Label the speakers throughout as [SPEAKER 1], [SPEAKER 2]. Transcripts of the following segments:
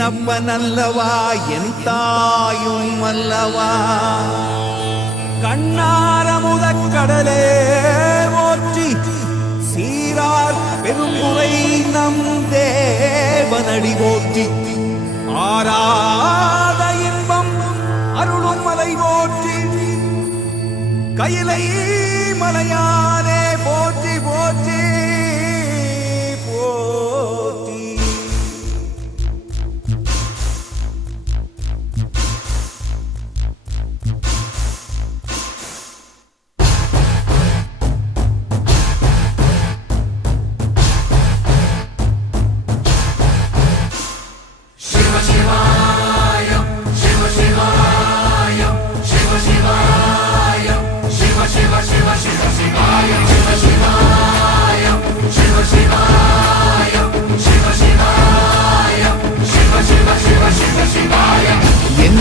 [SPEAKER 1] என்னப்பனல்லவா என் தாயும் அல்லவா? கண்ணார கண்ணாரமுத கடலே ஓற்றி சீரார் பெருமுறை நம் தேவனடி போற்றி. ஆராத இன்பம் அருளும் மலை போற்றி. கையிலை மலையார்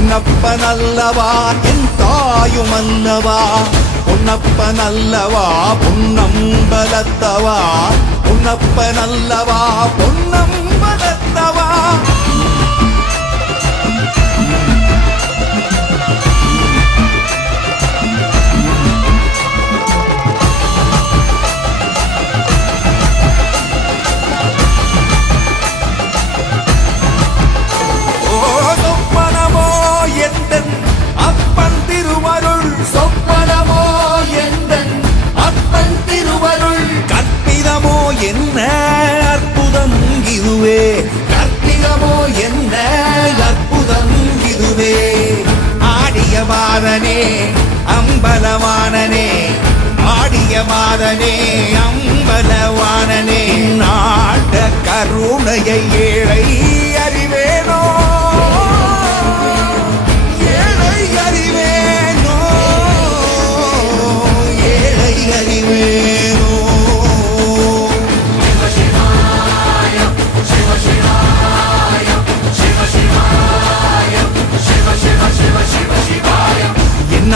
[SPEAKER 1] என்னப்பன் அல்லவா என் தாயும் அல்லவா பொன்னப்பன் அல்லவா பொன்னம்பலத்தவா? பொன்னப்பன் பொன்னம் இதுவே ஆடிய மாதனே அம்பலவானனே ஆடிய மாதனே அம்பலவானனே. நாட்ட கருணையை ஏழை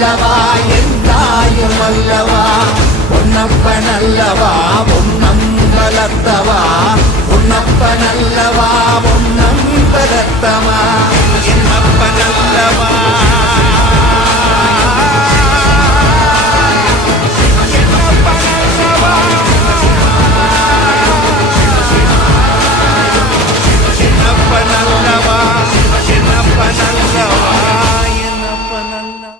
[SPEAKER 1] அல்லவா என் அல்லவா? பொன்னப்பன் அல்லவா பொன்னம்பலத்தவா பொன்னப்பன் அல்லவா பொன்னம்பலத்தவா என்னப்பன் அல்லவா?